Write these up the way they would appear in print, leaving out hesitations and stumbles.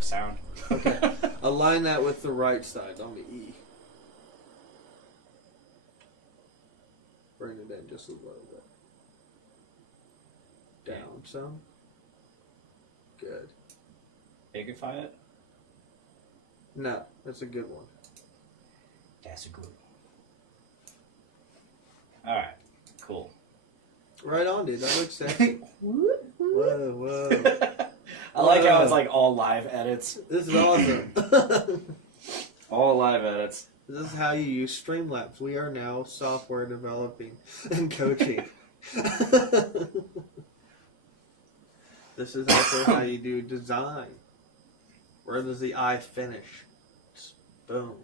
of sound. Okay. Align that with the right side on the E. Bring it in just a little bit. Down some. Good. Bigify it? No, that's a good one. That's a good one. Alright, cool. Right on, dude. That looks sexy. Whoa, whoa. I like how it's like all live edits. This is awesome. All live edits. This is how you use Streamlabs. We are now software developing and coaching. This is also how you do design. Where does the eye finish? Just boom.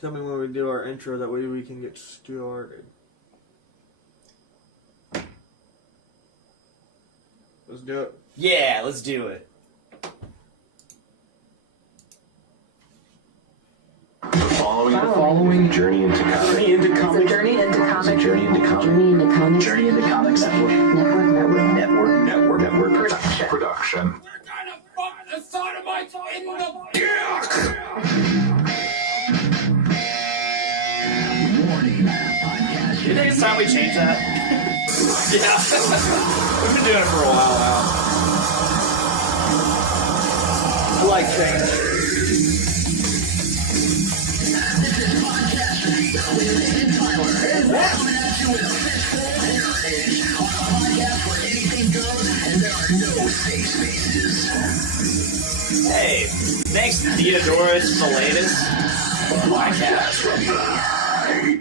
Tell me when we do our intro, that way we can get started. Let's do it. Yeah, let's do it. The following journey into comics. Journey into comics. Journey into comics. Journey into comics. Journey into comics. Network production. We're gonna fuck the sodomites in the Warning. Podcast. You think it's time we change that? Yeah. We've been doing it for a while now. I like change. Hey, thanks Theodorus Philatus.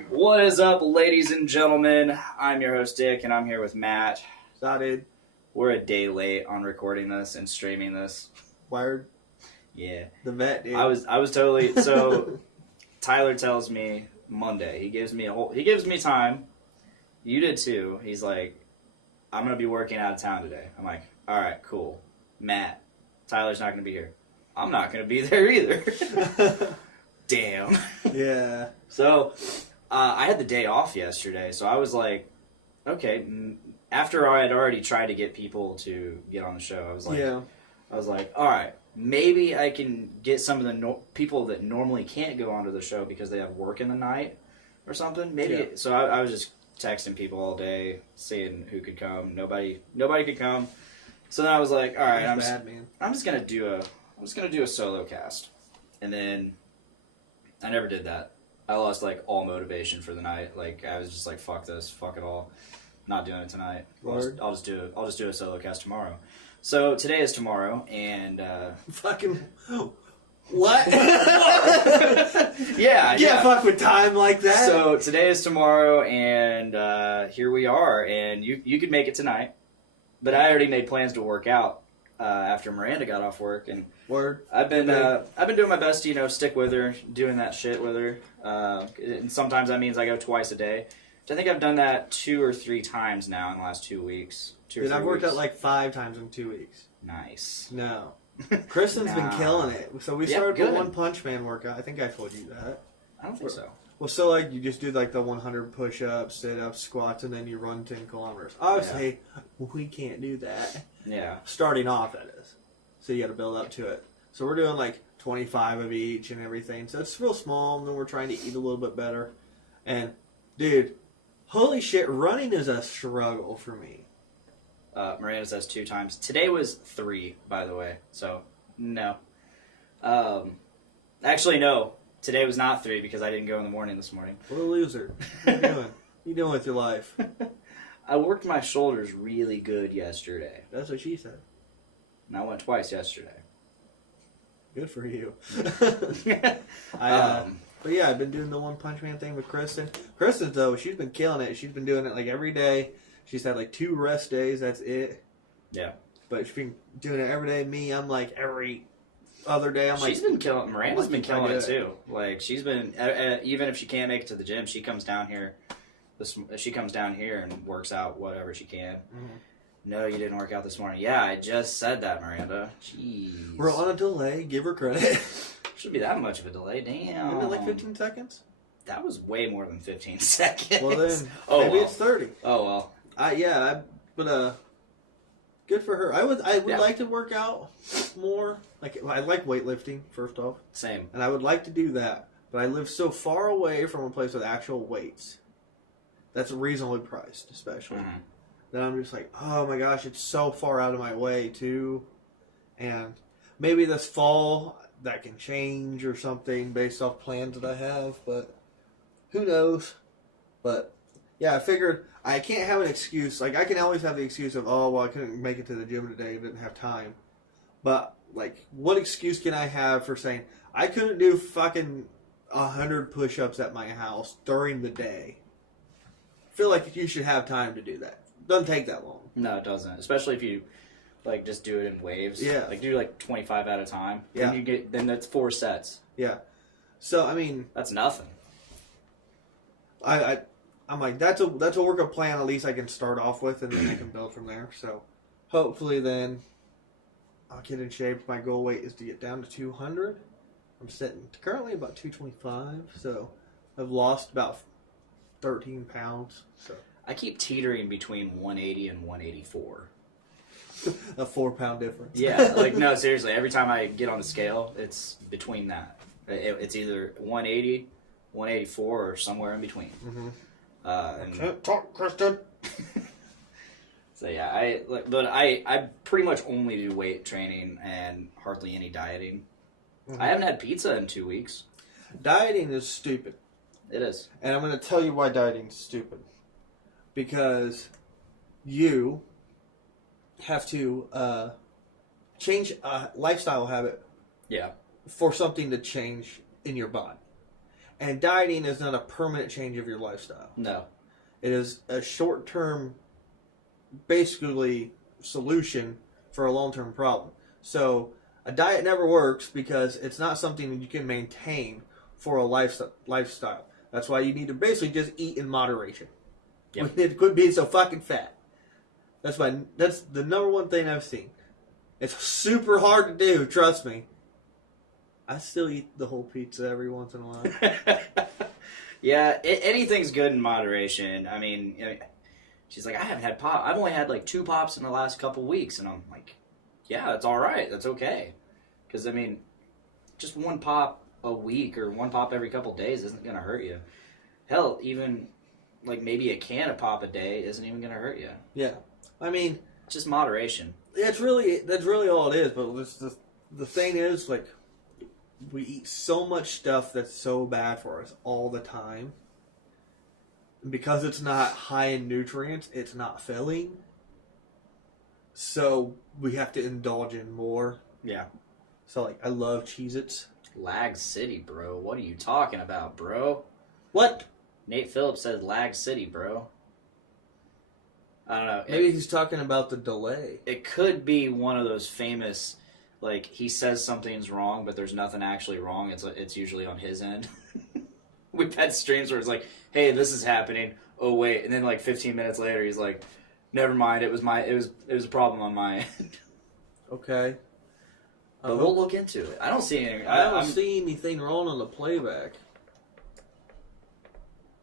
What is up, ladies and gentlemen? I'm your host Dick, and I'm here with Matt. Started. We're a day late on recording this and streaming this. Wired. Yeah, The vet, dude. I was totally so. Tyler tells me Monday. He gives me time. You did too. He's like, I'm gonna be working out of town today. I'm like, all right, cool. Matt, Tyler's not gonna be here. I'm not gonna be there either. Damn. Yeah. So, I had the day off yesterday, so I was like, okay. After I had already tried to get people to get on the show, I was like, all right, maybe I can get some of the people that normally can't go onto the show because they have work in the night or something. Maybe. Yeah. So I was just texting people all day, seeing who could come. Nobody could come. So then I was like, all right, I'm just gonna do a solo cast, and then I never did that. I lost like all motivation for the night. Like I was just like, fuck this, fuck it all, not doing it tonight. I'll just do a solo cast tomorrow. So today is tomorrow, and Fucking. What? yeah. Can't fuck with time like that. So today is tomorrow, and here we are. And you could make it tonight, but I already made plans to work out after Miranda got off work, and Word. I've been doing my best to stick with her, doing that shit with her. And sometimes that means I go twice a day. I think I've done that 2 or 3 times now in the last 2 weeks. Dude, I've worked out like 5 times in 2 weeks. Nice. No. Kristen's been killing it. So we started good. the One Punch Man workout. I think I told you that. I don't think so. Well, so like you just do like the 100 push-ups, sit-ups, squats, and then you run 10 kilometers. Obviously, we can't do that. Yeah. Starting off, that is. So you got to build up to it. So we're doing like 25 of each and everything. So it's real small, and then we're trying to eat a little bit better. And, dude, holy shit, running is a struggle for me. Miranda says 2 times. Today was 3, by the way. So, no. Actually, no. Today was not 3 because I didn't go in the morning this morning. What a loser. What are you doing? What are you doing with your life? I worked my shoulders really good yesterday. That's what she said. And I went twice yesterday. Good for you. But But yeah, I've been doing the One Punch Man thing with Kristen. Kristen, though, she's been killing it. She's been doing it like every day. She's had like 2 rest days. That's it. Yeah. But she's been doing it every day. Me, I'm like every other day. I'm like, she's been killing. Miranda's been killing it good. too. Like she's been even if she can't make it to the gym, she comes down here. She comes down here and works out whatever she can. Mm-hmm. No, you didn't work out this morning. Yeah, I just said that, Miranda. Jeez. we're on a delay. Give her credit. Shouldn't be that much of a delay. Damn. Isn't it like 15 seconds? That was way more than 15 seconds. Well then, oh, maybe well. it's 30. Oh well. Yeah, But good for her. I would Yeah. like to work out more. Like I like weightlifting first off, Same. and I would like to do that. But I live so far away from a place with actual weights. That's reasonably priced, especially. Mhm. That I'm just like, oh my gosh, it's so far out of my way too. And maybe this fall that can change or something based off plans that I have, but who knows? But yeah, I figured I can't have an excuse. Like I can always have the excuse of, oh well, I couldn't make it to the gym today, didn't have time. But like, what excuse can I have for saying I couldn't do fucking 100 push-ups at my house during the day? I feel like you should have time to do that. Doesn't take that long. No, it doesn't. Especially if you like just do it in waves. Yeah. Like do like 25 at a time. Yeah. Then that's 4 sets. Yeah. So I mean, That's nothing. I'm like that's a workup plan. At least I can start off with, and then I can build from there. So hopefully then I'll get in shape. My goal weight is to get down to 200. I'm sitting currently about 225. So I've lost about 13 pounds. So I keep teetering between 180 and 184. a 4-pound difference. Yeah, like no, seriously. Every time I get on the scale, it's between that. It's either 180, 184, or somewhere in between. Mm-hmm. And Can't talk, Kristen. so yeah, I pretty much only do weight training and hardly any dieting. Mm-hmm. I haven't had pizza in 2 weeks. Dieting is stupid. It is. And I'm going to tell you why dieting is stupid. Because you have to change a lifestyle habit Yeah. for something to change in your body. And dieting is not a permanent change of your lifestyle. No. It is a short-term, basically, solution for a long-term problem. So a diet never works because it's not something that you can maintain for a lifestyle. That's why you need to basically just eat in moderation. Yep. We need to quit being so fucking fat. That's the number one thing I've seen. It's super hard to do, trust me. I still eat the whole pizza every once in a while. Yeah, anything's good in moderation. I mean, she's like, I haven't had pop. I've only had like 2 pops in the last couple weeks, and I'm like, yeah, that's all right. That's okay. Because I mean, just 1 pop a week or 1 pop every couple days isn't gonna hurt you. Hell, even like maybe a can of pop a day isn't even gonna hurt you. Yeah. I mean, Just moderation. that's really all it is. But the thing is, like, we eat so much stuff that's so bad for us all the time. And because it's not high in nutrients, it's not filling. So we have to indulge in more. Yeah. So, like, I love Cheez-Its. Lag City, bro. What are you talking about, bro? What? Nate Phillips said Lag City, bro. I don't know. Maybe he's talking about the delay. It could be one of those famous, like, he says something's wrong, but there's nothing actually wrong. It's usually on his end. We've had streams where it's like, hey, this is happening. Oh, wait. And then, like, 15 minutes later, he's like, never mind. It was a problem on my end. Okay. But we'll look into it. I don't see anything. I don't see anything wrong on the playback.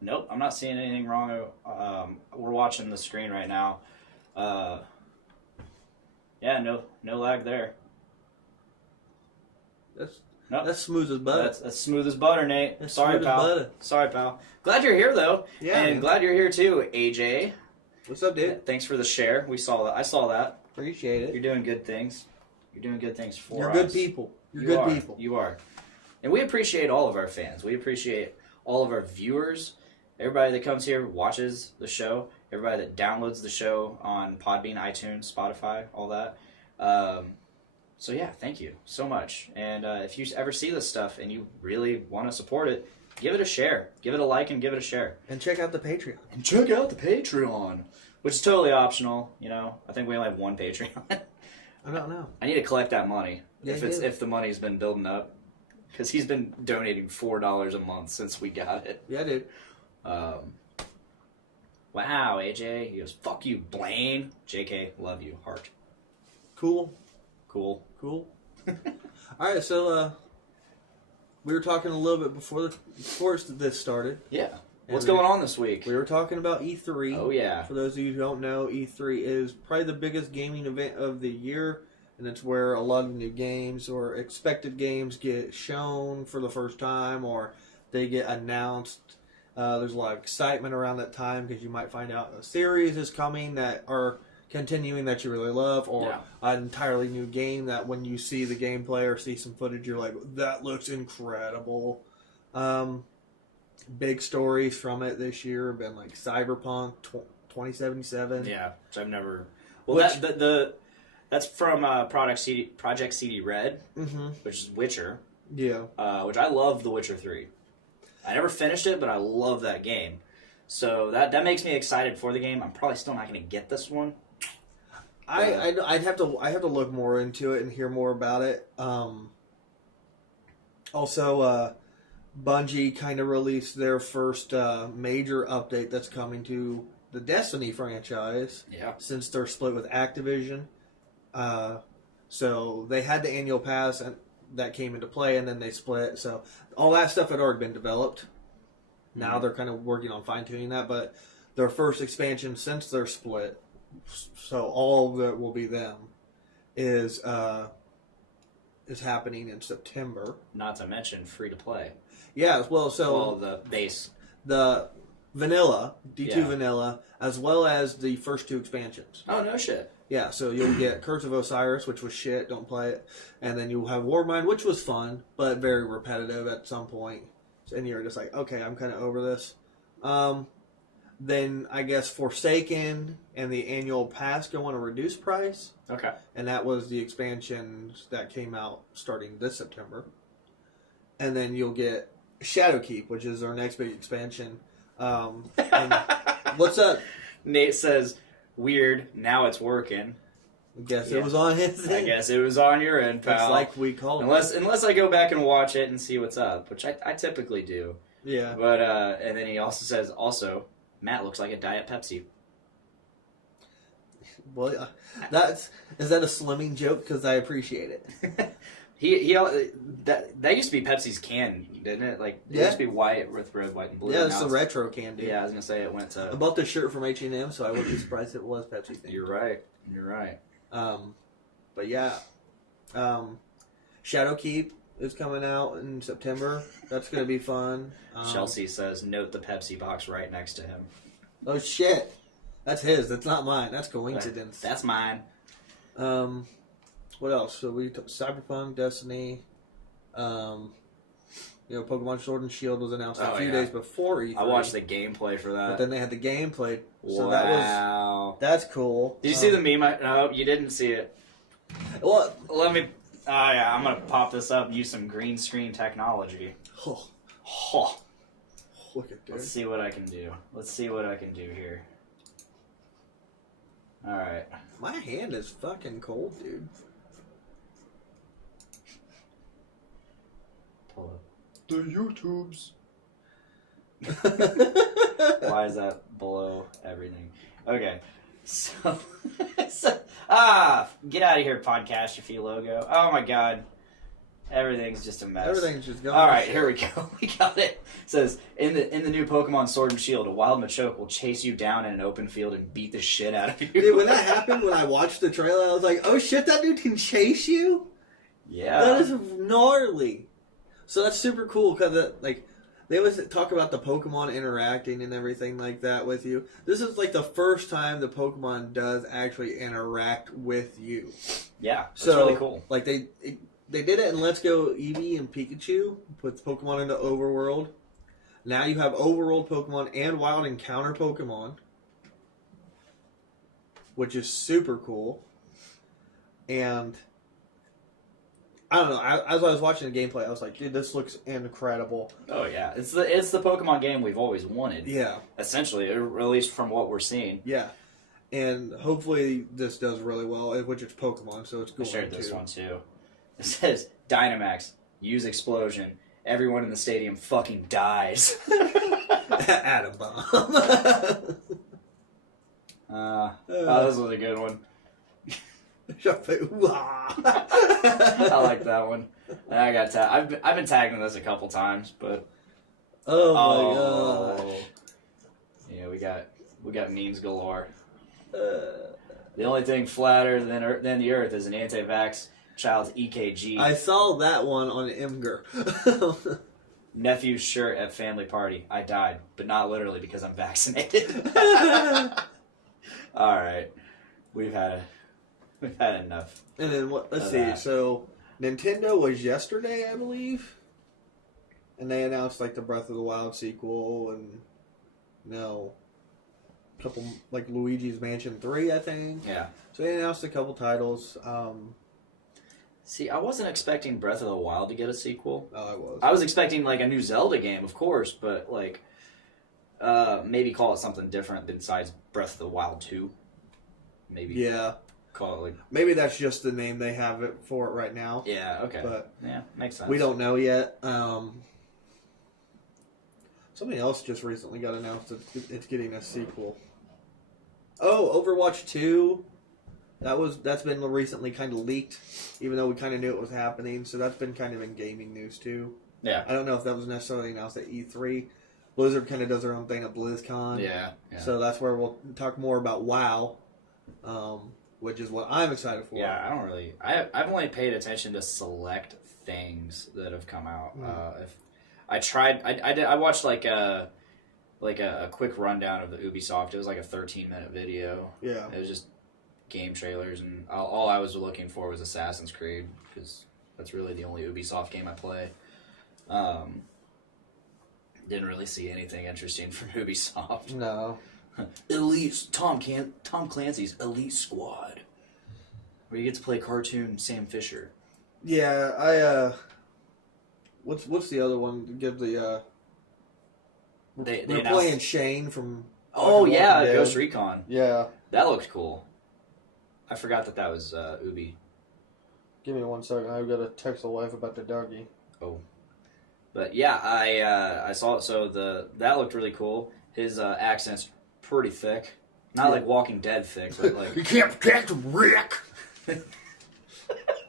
Nope, I'm not seeing anything wrong. We're watching the screen right now. Yeah, no lag there. That's smooth as butter. That's smooth as butter, Nate. That's Sorry, smooth as pal. butter. Sorry, pal. Glad you're here, though. Yeah, and man. glad you're here too, AJ. What's up, dude? Thanks for the share. We saw that. I saw that. Appreciate it. You're doing good things. You're doing good things for You're us. good people. You're You good are. people. You are. And we appreciate all of our fans. We appreciate all of our viewers. Everybody that comes here, watches the show. Everybody that downloads the show on Podbean, iTunes, Spotify, all that. So yeah, thank you so much. And if you ever see this stuff and you really want to support it, give it a share. Give it a like and give it a share. And check out the Patreon. And check out the Patreon, which is totally optional. You know, I think we only have one Patreon. I don't know. I need to collect that money Yeah, if the money's been building up, because he's been donating $4 a month since we got it. Yeah, dude. Wow, AJ. He goes, fuck you, Blaine. JK, love you, heart. Cool. Cool. All right, so we were talking a little bit before this started. Yeah. What's going on this week? We were talking about E3. Oh, yeah. For those of you who don't know, E3 is probably the biggest gaming event of the year, and it's where a lot of new games or expected games get shown for the first time, or they get announced. There's a lot of excitement around that time because you might find out a series is coming that are continuing that you really love, or an entirely new game that when you see the gameplay or see some footage, you're like, that looks incredible. Big stories from it this year have been like Cyberpunk 2077. Yeah, which I've never. Well, that's from Project CD Red, which is Witcher. Yeah. Which I love The Witcher 3. I never finished it, but I love that game. So that makes me excited for the game. I'm probably still not going to get this one. I'd have to look more into it and hear more about it. Also, Bungie kind of released their first major update that's coming to the Destiny franchise. Yeah. Since they're split with Activision. So they had the annual pass and that came into play, and then they split. So all that stuff had already been developed. Now they're kind of working on fine-tuning that, but their first expansion since they're split, so all that will be them, is happening in September. Not to mention free-to-play. Yeah, well, the base. The vanilla, D2 vanilla, as well as the first 2 expansions. Oh, no shit. Yeah, so you'll get Curse of Osiris, which was shit, don't play it. And then you'll have Warmind, which was fun, but very repetitive at some point. And you're just like, okay, I'm kind of over this. Then I guess Forsaken and the annual pass go on a reduced price. Okay. And that was the expansions that came out starting this September. And then you'll get Shadowkeep, which is our next big expansion. And what's up? Nate says, weird, now it's working. I guess it was on his end. I guess it was on your end, pal. It's like we call it. Unless I go back and watch it and see what's up, which I typically do. Yeah. But, and then he also says, Matt looks like a Diet Pepsi. Well, is that a slimming joke? Because I appreciate it. That used to be Pepsi's can, didn't it? Like, it used to be white with red, white, and blue. Yeah, it's the retro can, dude. Yeah, I was going to say it went to... I bought this shirt from H&M, so I wouldn't be surprised if it was Pepsi thing. You're right. But yeah. Shadowkeep is coming out in September. That's going to be fun. Chelsea says, note the Pepsi box right next to him. Oh, shit. That's his. That's not mine. That's coincidence. That's mine. What else? So we took Cyberpunk, Destiny, Pokemon Sword and Shield was announced a few days before E3. I watched the gameplay for that. But then they had the gameplay. So wow. That's cool. Did you see the meme? No, you didn't see it. Well, let me... Oh, yeah, I'm going to pop this up and use some green screen technology. Look at this. Let's see what I can do. Here. Alright. My hand is fucking cold, dude. Pull up. The YouTubes. Why is that below everything? Okay. So, get out of here, Podcast Your logo. Oh my god. Everything's just a mess. Everything's just going. Alright, here we go. We got it. It says, in the new Pokemon Sword and Shield, a wild Machoke will chase you down in an open field and beat the shit out of you. Dude, when that happened, when I watched the trailer, I was like, oh shit, that dude can chase you? Yeah. That is gnarly. So that's super cool, because they always talk about the Pokemon interacting and everything like that with you. This is like the first time the Pokemon does actually interact with you. Yeah, that's really cool. Like they did it in Let's Go Eevee and Pikachu, put Pokemon into Overworld. Now you have Overworld Pokemon and Wild Encounter Pokemon, which is super cool. And I don't know. As I was watching the gameplay, I was like, dude, this looks incredible. Oh, yeah. It's the Pokemon game we've always wanted. Yeah. Essentially, or at least from what we're seeing. Yeah. And hopefully this does really well, which it's Pokemon, so it's cool. I shared this one, too. It says, Dynamax, use explosion. Everyone in the stadium fucking dies. Atom bomb. Oh, this was a good one. I like that one. I got I've been tagging this a couple times, but oh my god! we got memes galore. The only thing flatter than the Earth is an anti-vax child's EKG. I saw that one on Imgur. Nephew's shirt at family party. I died, but not literally because I'm vaccinated. All right, we've had enough. And then what? Let's of see. that. So Nintendo was yesterday, I believe, and they announced like the Breath of the Wild sequel and a couple like Luigi's Mansion 3, I think. Yeah. So they announced a couple titles. See, I wasn't expecting Breath of the Wild to get a sequel. Oh, I was expecting like a new Zelda game, of course, but like maybe call it something different besides Breath of the Wild 2. Maybe. Yeah. Call it like. Maybe that's just the name they have it for it right now. Yeah. Okay. But yeah, makes sense. we don't know yet. Something else just recently got announced that it's getting a sequel. Oh, Overwatch 2. That's been recently kind of leaked, even though we kind of knew it was happening. So that's been kind of in gaming news too. Yeah. I don't know if that was necessarily announced at E3. Blizzard kind of does their own thing at BlizzCon. Yeah. So that's where we'll talk more about WoW, which is what I'm excited for. Yeah, I don't really. I've only paid attention to select things that have come out. If I tried, I watched like a quick rundown of the Ubisoft. It was like a 13-minute video. Yeah. It was just game trailers, and all I was looking for was Assassin's Creed, because that's really the only Ubisoft game I play. Didn't really see anything interesting from Ubisoft. No. Elite Tom Clancy's Elite Squad, where you get to play cartoon Sam Fisher. Yeah, what's the other one? Give the They we're announced- playing Shane from. Oh Walking yeah, Dead. Ghost Recon. Yeah. That looked cool. I forgot that was Ubi. Give me 1 second. I've got to text the wife about the doggy. Oh, but yeah, I saw it. So that looked really cool. His accent's pretty thick, not like Walking Dead thick, but like You can't protect Rick.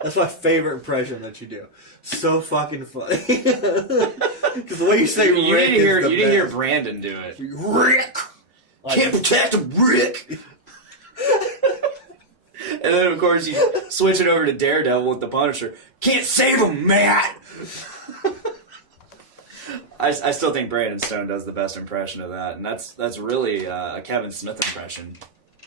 That's my favorite impression that you do. So fucking funny. Because the way you say you Rick need to hear is the you need to hear best. Brandon do it. Rick. Can't protect him, Rick. And then, of course, you switch it over to Daredevil with the Punisher. Can't save him, Matt! I still think Brandon Stone does the best impression of that, and that's really a Kevin Smith impression.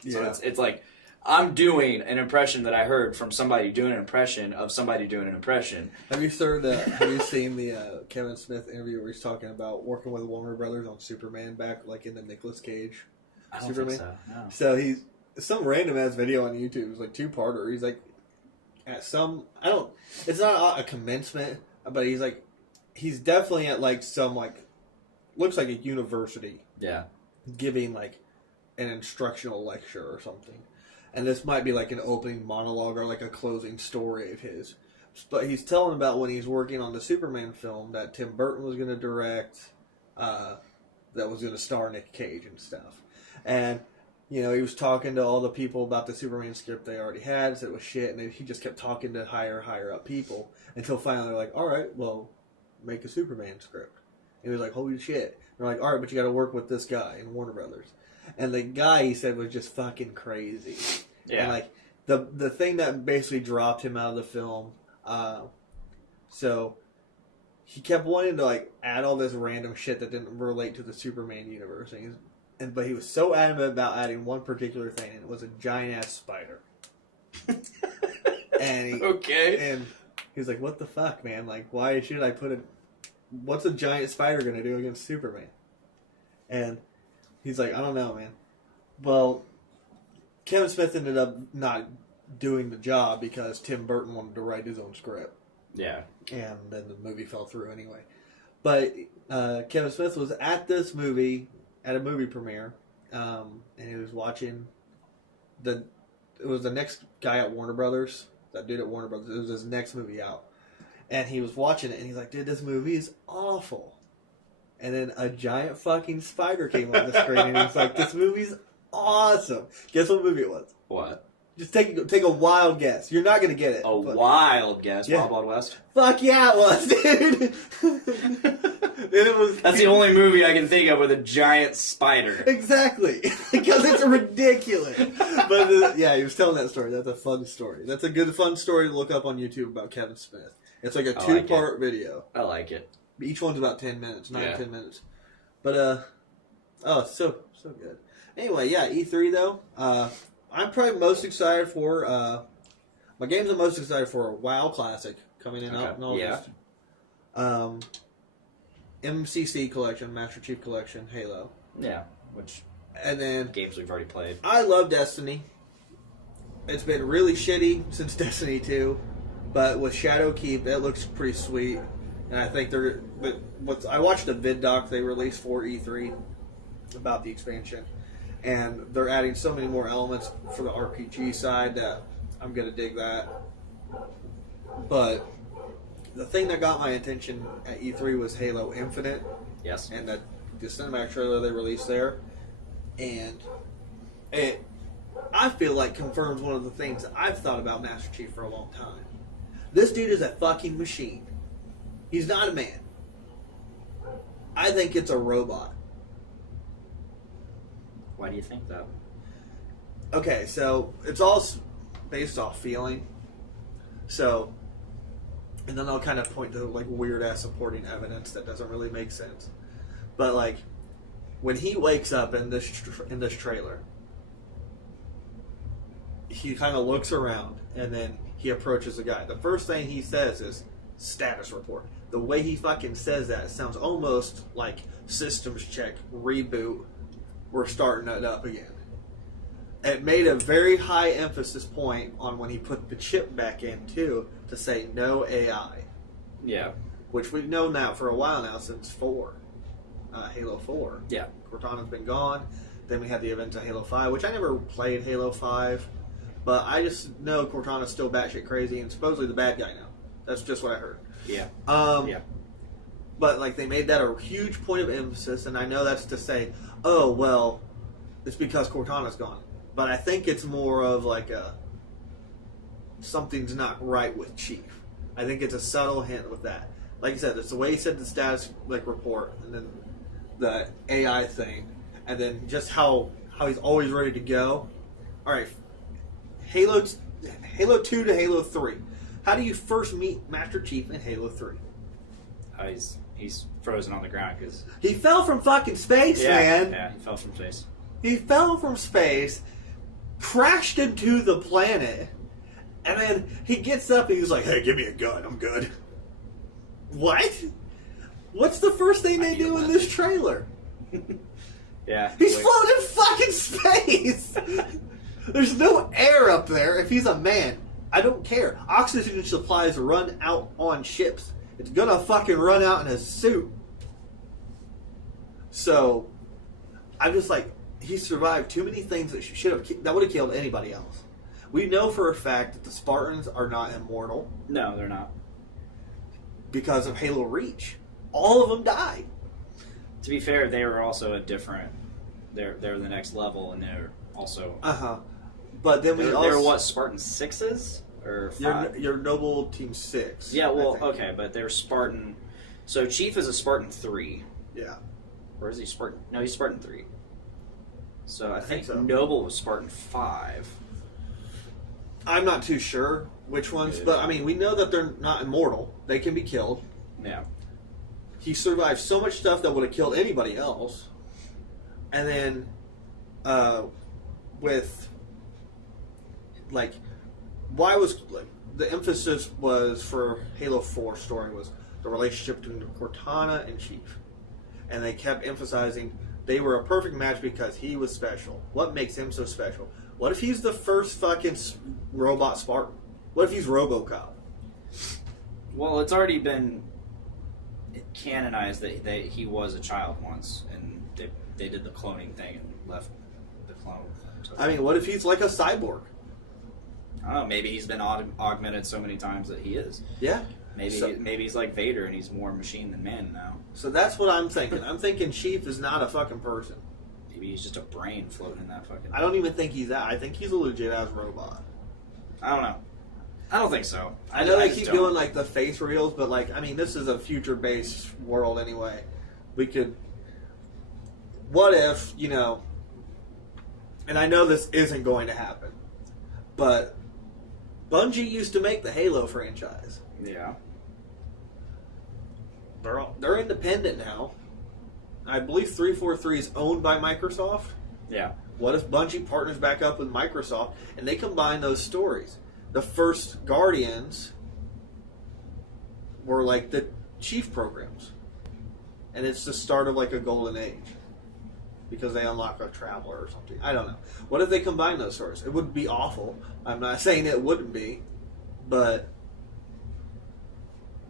So Yeah. it's like, I'm doing an impression that I heard from somebody doing an impression of somebody doing an impression. Have you seen the Kevin Smith interview where he's talking about working with Warner Brothers on Superman back like in the Nicolas Cage? I don't Superman? think so, no. So he's some random ass video on YouTube. It's like 2-parter. He's like at it's not a commencement, but he's definitely at like some looks like a university Yeah. giving like an instructional lecture or something. And this might be like an opening monologue or like a closing story of his. But he's telling about when he's working on the Superman film that Tim Burton was going to direct, that was going to star Nick Cage and stuff. And, he was talking to all the people about the Superman script they already had, said it was shit, and then he just kept talking to higher up people until finally they're like, all right, well, make a Superman script. And he was like, holy shit. And they're like, all right, but you got to work with this guy in Warner Brothers. And the guy, he said, was just fucking crazy. Yeah. And like the thing that basically dropped him out of the film, so he kept wanting to like add all this random shit that didn't relate to the Superman universe, but he was so adamant about adding one particular thing, and it was a giant ass spider. And Okay. he was like, "What the fuck, man? Like, why should I put what's a giant spider gonna do against Superman?" And he's like, "I don't know, man." Well, Kevin Smith ended up not doing the job because Tim Burton wanted to write his own script. Yeah. And then the movie fell through anyway. But Kevin Smith was at this movie, at a movie premiere, and he was watching it was the next guy at Warner Brothers, that dude at Warner Brothers, it was his next movie out. And he was watching it, and he's like, dude, this movie is awful. And then a giant fucking spider came on the screen, and he was like, this movie's awesome. Guess what movie it was? What? Just take a wild guess. You're not going to get it. A wild guess. Yeah. Wild Wild West? Fuck yeah, it was, dude. it was. That's the only movie I can think of with a giant spider. Exactly, because it's ridiculous. But yeah, he was telling that story. That's a fun story. That's a good, fun story to look up on YouTube about Kevin Smith. It's like a two-part video. I like it. Each one's about 10 minutes, 10 minutes. But so good. Anyway, yeah, E3 though. I'm probably most excited for. My games I'm most excited for are WoW Classic coming in out in August. MCC Collection, Master Chief Collection, Halo. Yeah, and then games we've already played. I love Destiny. It's been really shitty since Destiny 2, but with Shadowkeep, it looks pretty sweet. And I think I watched a vid doc they released for E3 about the expansion, and they're adding so many more elements for the RPG side that I'm gonna dig that. But the thing that got my attention at E3 was Halo Infinite. Yes. And the cinematic trailer they released there. And it, I feel like, confirms one of the things that I've thought about Master Chief for a long time. This dude is a fucking machine. He's not a man. I think it's a robot. Why do you think that? Okay, so it's all based off feeling. So, and then I'll kind of point to like weird ass supporting evidence that doesn't really make sense. But like, when he wakes up in this trailer, he kind of looks around and then he approaches the guy. The first thing he says is status report. The way he fucking says that, it sounds almost like systems check, reboot, we're starting it up again. It made a very high emphasis point on when he put the chip back in, too, to say no AI. Yeah. Which we've known that for a while now, since 4. Halo 4. Yeah. Cortana's been gone. Then we had the events of Halo 5, which I never played Halo 5. But I just know Cortana's still batshit crazy and supposedly the bad guy now. That's just what I heard. Yeah. Yeah. But, like, they made that a huge point of emphasis, and I know that's to say, oh, well, it's because Cortana's gone. But I think it's more of like something's not right with Chief. I think it's a subtle hint with that. Like I said, it's the way he said the status report, and then the AI thing, and then just how he's always ready to go. All right, Halo 2 to Halo 3. How do you first meet Master Chief in Halo 3? He's frozen on the ground because he fell from fucking space, man. Yeah, he fell from space. He fell from space, crashed into the planet, and then he gets up and he's like, hey, give me a gun, I'm good. What? What's the first thing they do in this trailer? Yeah. He's floating in fucking space! There's no air up there if he's a man. I don't care. Oxygen supplies run out on ships. It's gonna fucking run out in his suit. So, I'm just like, he survived too many things that would have killed anybody else. We know for a fact that the Spartans are not immortal. No, they're not. Because of Halo Reach. All of them died. To be fair, they were also a different. They're the next level, and they're also. But then they're what, Spartan 6s or 5? Your Noble Team 6. Yeah, well, okay, but they're Spartan. So Chief is a Spartan 3. Yeah. Or is he Spartan? No, he's Spartan 3. So I think so. Noble was Spartan 5. I'm not too sure which ones, but I mean, we know that they're not immortal. They can be killed. Yeah. He survived so much stuff that would have killed anybody else. And then, with, like, the emphasis was for Halo 4 story was the relationship between Cortana and Chief. And they kept emphasizing they were a perfect match because he was special. What makes him so special? What if he's the first fucking robot Spartan? What if he's RoboCop? Well, it's already been canonized that he was a child once, and they did the cloning thing and left the clone. So, I mean, what if he's like a cyborg? I don't know. Maybe he's been augmented so many times that he is. Yeah. Maybe he's like Vader and he's more machine than man now. So that's what I'm thinking. I'm thinking Chief is not a fucking person. Maybe he's just a brain floating in that fucking. I don't even think he's that. I think he's a legit ass robot. I don't know. I don't think so. I know they keep doing like the face reels, but like, I mean, this is a future based world anyway. we could. What if, and I know this isn't going to happen, but Bungie used to make the Halo franchise. Yeah. They're independent now. I believe 343 is owned by Microsoft. Yeah. What if Bungie partners back up with Microsoft and they combine those stories? The first Guardians were like the Chief programs. And it's the start of like a golden age. Because they unlock a Traveler or something. I don't know. What if they combine those stories? It would be awful. I'm not saying it wouldn't be. But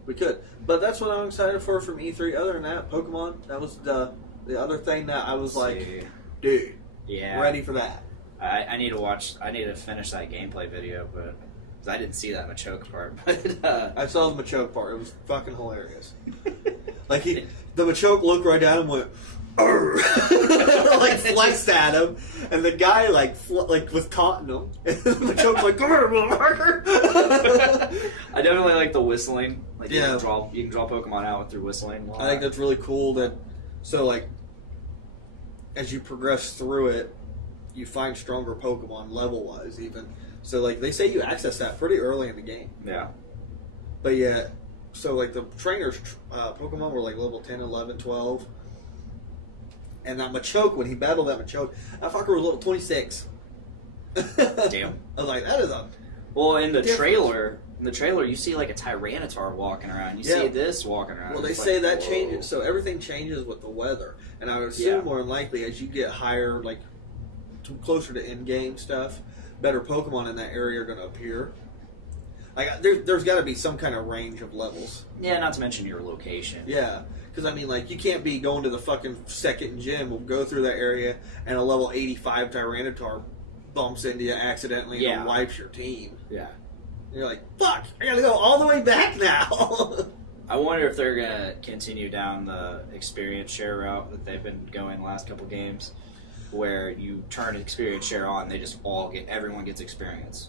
we could. But that's what I'm excited for from E3. Other than that, Pokemon, that was the other thing that I was like, dude, ready for that. I need to finish that gameplay video, but cause I didn't see that Machoke part. But I saw the Machoke part. It was fucking hilarious. Like the Machoke looked right at him and went, like flexed at him, and the guy like was taunting him. And the Machoke's like, "Come here, motherfucker!" I definitely like the whistling. Like Yeah. you can draw Pokemon out through whistling. I think that's really cool. Like as you progress through it, you find stronger Pokemon level wise, even. So like they say you access that pretty early in the game. Yeah. But yeah, so like the trainers Pokemon were like level 10, 11, 12. And that Machoke, when he battled that Machoke, that fucker was level 26. Damn. I was like, that is a... Well, in the difference. trailer, you see like a Tyranitar walking around. You Yeah. see this walking around. Well, they It's say like, that whoa. changes. So everything changes with the weather. And I would assume Yeah. more than likely, as you get higher, like closer to in-game stuff, better Pokemon in that area are going to appear. Like, there's got to be some kind of range of levels. Yeah, not to mention your location. Yeah. Because, I mean, like, you can't be going to the fucking second gym, we'll go through that area, and a level 85 Tyranitar bumps into you accidentally Yeah. and wipes your team. Yeah. And you're like, fuck, I gotta go all the way back now. I wonder if they're gonna continue down the experience share route that they've been going the last couple games, where you turn experience share on, they just everyone gets experience.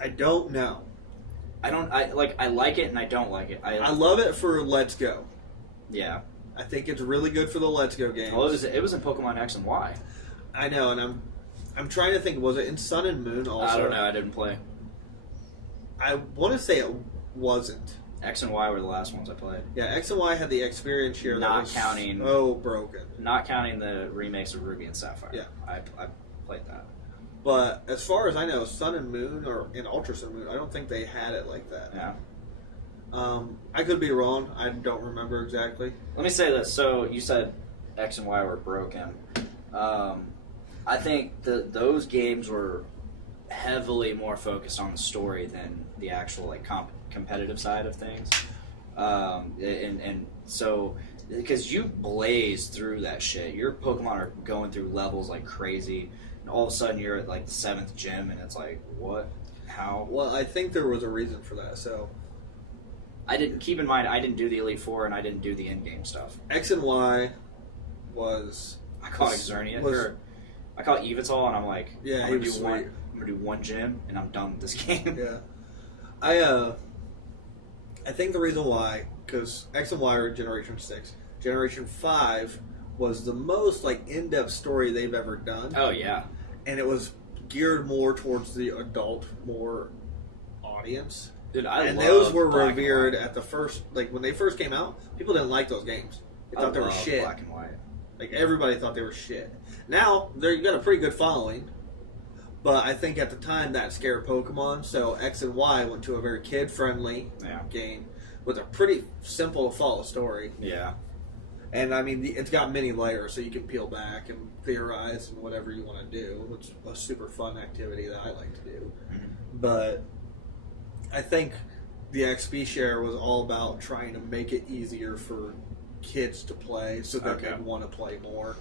I don't know. I like it and I don't like it. I love it for Let's Go. Yeah. I think it's really good for the Let's Go games. Well, it was in Pokemon X and Y. I know, and I'm trying to think. Was it in Sun and Moon also? I don't know. I didn't play. I want to say it wasn't. X and Y were the last ones I played. Yeah, X and Y had the experience share. Not that was counting- so broken. Not counting the remakes of Ruby and Sapphire. Yeah. I played that. But as far as I know, Sun and Moon or in Ultra Sun and Moon, I don't think they had it like that. Yeah. I could be wrong. I don't remember exactly. Let me say this. So you said X and Y were broken. I think those games were heavily more focused on the story than the actual like competitive side of things. And so because you blaze through that shit, your Pokemon are going through levels like crazy, and all of a sudden you're at like the 7th gym, and it's like, what? How? Well, I think there was a reason for that. So I didn't keep in mind. I didn't do the Elite Four, and I didn't do the in-game stuff. X and Y was I caught Xerneas, was- or I caught Evital, and I'm like, Yeah, I'm he gonna was do one. sweet. I'm gonna do one gym, and I'm done with this game. Yeah. I think the reason why, because X and Y are Generation 6. Generation 5 was the most like in-depth story they've ever done. Oh yeah, And it was geared more towards the adult, more audience. dude, I And love those were Black and revered White. at the first, like when they first came out, people didn't like those games. They I thought they were love shit. Black and White. Like everybody thought they were shit. Now they've got a pretty good following, but I think at the time that scared Pokemon. So X and Y went to a very kid-friendly Yeah, game with a pretty simple to follow story. yeah, And I mean, it's got many layers, so you can peel back and theorize and whatever you want to do, which is a super fun activity that I like to do. But I think the XP share was all about trying to make it easier for kids to play so that Okay. they'd want to play more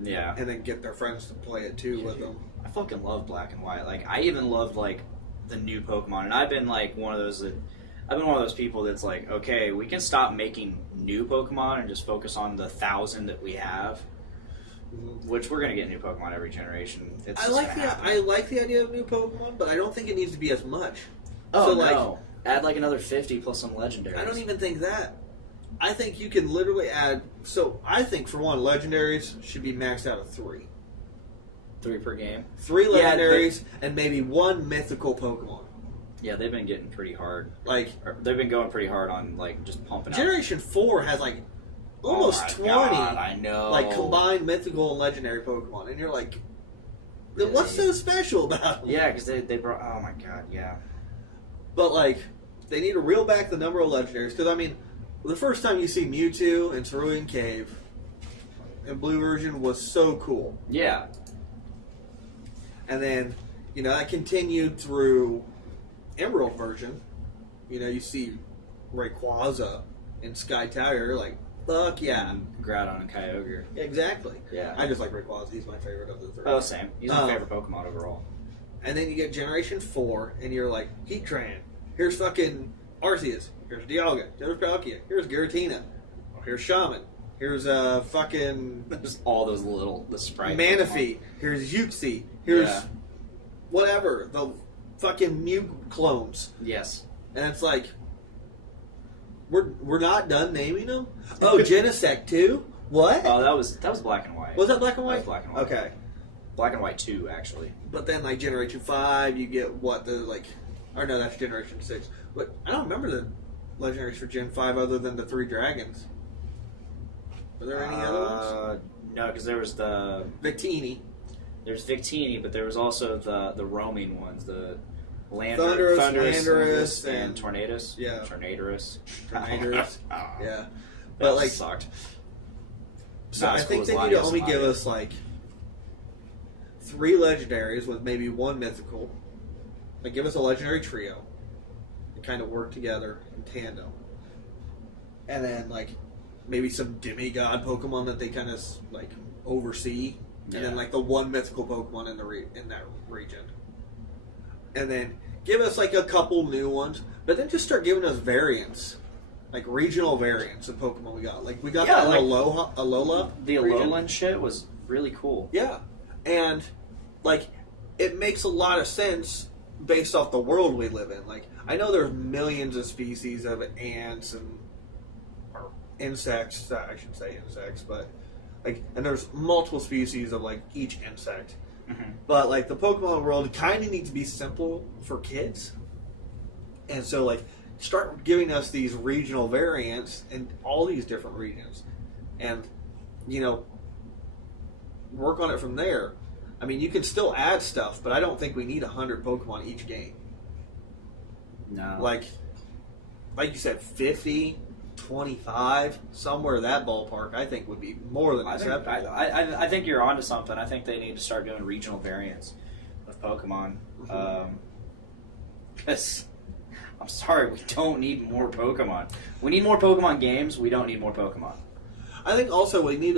yeah. and then get their friends to play it too with them. I fucking love Black and White. Like, I even loved like the new Pokemon, and I've been like one of those people that's like, okay, we can stop making new Pokemon and just focus on the 1,000 that we have. Which we're gonna get new Pokemon every generation. It's I just like gonna the happen. I like the idea of new Pokemon, but I don't think it needs to be as much. Oh So, no! like, Add like another 50 plus some legendaries. I don't even think that. I think you can literally add. So I think for one, legendaries should be maxed out at 3. 3 per game. 3 Yeah, legendaries and maybe 1 mythical Pokemon. Yeah, they've been getting pretty hard. Like They've been going pretty hard on like just pumping out. Generation 4 has like almost Oh 20 my God, I know. like combined mythical and legendary Pokemon, and you're like, then Really? what's so special about them? Yeah, because they brought. Oh my God, yeah. But like, they need to reel back the number of legendaries because I mean, the first time you see Mewtwo in Cerulean Cave in blue version was so cool, Yeah. and then that continued through Emerald version. You see Rayquaza in Sky Tower, you're like, fuck yeah. And Groudon and Kyogre. Exactly. Yeah. I just like Rayquaza. He's my favorite of the 3. Oh, same. He's my favorite Pokemon overall. And then you get Generation 4, and you're like, Heatran. Here's fucking Arceus. Here's Dialga. Here's Palkia. Here's Giratina. Here's Shaman. Here's fucking Just all those the sprite. Manaphy. Here's Uxie. Here's Yeah. whatever. The fucking Mew clones. Pokemon. Yes. And it's like, we're not done naming them? Oh, Genesect too? What? Oh, that was Black and White. Was that Black and White? That was Black and White. Okay. Black and White 2, actually. But then, like, Generation 5, you get what, or no, that's Generation 6. But I don't remember the legendaries for Gen 5 other than the 3 dragons. Were there any other ones? No, because there was Victini. there's Victini, but there was also the roaming ones, the Thundurus, Landorus, Landorus, and Tornadus. Yeah. Tornadorus. Tornadorus. Oh, Yeah. But But, like, sucked. so Not I as think cool they as need to Latios only and give Latios. us, like, 3 legendaries with maybe 1 mythical. Like, give us a legendary trio. And kind of work together in tandem. And then, like, maybe some demigod Pokemon that they kind of, like, oversee. And Yeah. then, like, the 1 mythical Pokemon in that region. And then give us, like, a couple new ones. But then just start giving us variants. Like, regional variants of Pokemon we got. Like, we got Yeah, that like- Alola. The region. Alolan shit was really cool. Yeah. And, like, it makes a lot of sense based off the world we live in. Like, I know there's millions of species of ants and or insects. I shouldn't say insects, but, like, and there's multiple species of, like, each insect. Mm-hmm. But, like, the Pokemon world kind of needs to be simple for kids. And so, like, start giving us these regional variants in all these different regions. And, work on it from there. I mean, you can still add stuff, but I don't think we need 100 Pokemon each game. No. Like you said, 50, 25, somewhere that ballpark, I think would be more than I think, acceptable. I think you're onto something. I think they need to start doing regional variants of Pokemon. Because I'm sorry, we don't need more Pokemon. We need more Pokemon games. We don't need more Pokemon. I think also we need